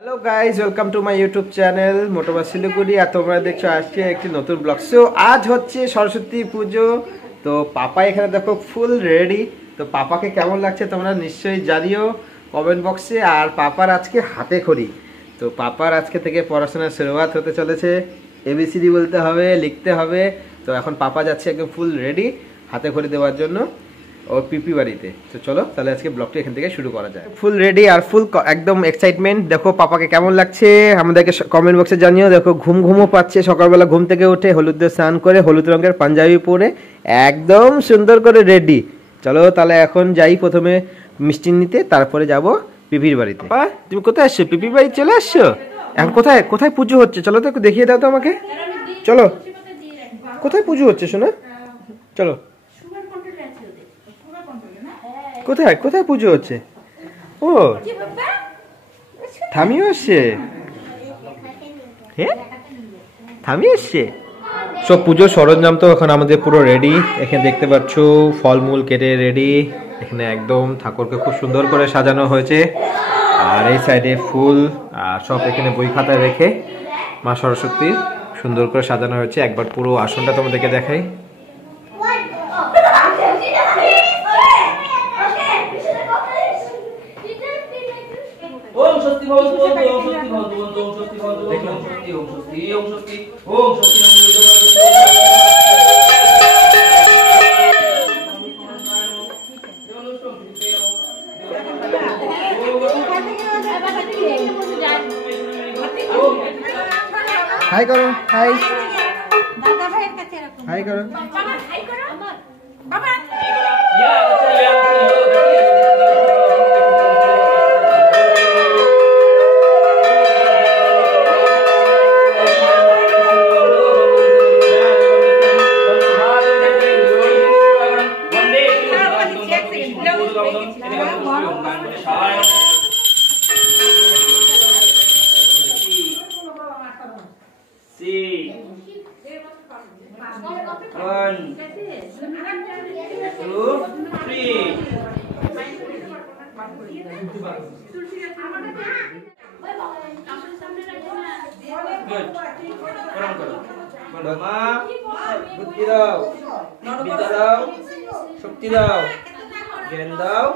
Hello guys, welcome to my YouTube channel মোটোবা শিলিগুড়ি। আর তোমরা দেখছো আজকে একটি নতুন ব্লগ। সো আজ হচ্ছে সরস্বতী পুজো। তো পাপা এখানে দেখো ফুল রেডি। তো পাপাকে কেমন লাগছে তোমরা নিশ্চয়ই জানিও কমেন্ট বক্সে। আর পাপার আজকে হাতে খড়ি। তো পাপার আজকে থেকে পড়াশোনার শুরুয়াত হতে চলেছে। এবিসিডি বলতে হবে, লিখতে হবে। তো এখন পাপা যাচ্ছে একদম ফুল রেডি হাতে খড়ি দেওয়ার জন্য ওর পিপি বাড়িতে। তো চলো তাহলে আজকে ব্লগটা এখান থেকে শুরু করা যায়। ফুল রেডি আর ফুল একদম এক্সাইটমেন্ট। দেখো পাপাকে কেমন লাগছে আমাদেরকে কমেন্ট বক্সে জানিও। দেখো ঘুমও পাচ্ছে, সকালবেলা ঘুম থেকে উঠে হলুদ দিয়ে স্নান করে হলুদ রঙের পাঞ্জাবি পরে একদম সুন্দর করে রেডি। চলো তাহলে এখন যাই প্রথমে মিষ্টি নিতে, তারপরে যাব পিপির বাড়িতে। তুমি কোথায় আসছো? পিপির বাড়ি চলে আসছো? এখন কোথায় কোথায় পুজো হচ্ছে চলো তো একটু দেখিয়ে দাও তো আমাকে। চলো কোথায় পুজো হচ্ছে শোনা, চলো কোথায় কোথায় পুজো হচ্ছে? ও থামিও আসছে। হ্যাঁ থামিও আসছে। সব পুজোর সরঞ্জাম তো এখন আমাদের পুরো রেডি। এখানে দেখতে পাচ্ছ ফলমূল কেটে রেডি। এখানে একদম ঠাকুরকে খুব সুন্দর করে সাজানো হয়েছে। আর এই সাইডে ফুল আর সব এখানে বই খাতায় রেখে মা সরস্বতী সুন্দর করে সাজানো হয়েছে। একবার পুরো আসনটা তোমাদেরকে দেখাই। হাই করো, হাই দাদা ভাইয়ের কাছে রাখো, হাই করো বাবা, হাই করো বাবা। বুদ্ধি দাও, বিদ্যা দাও, শক্তি দাও, জ্ঞান দাও,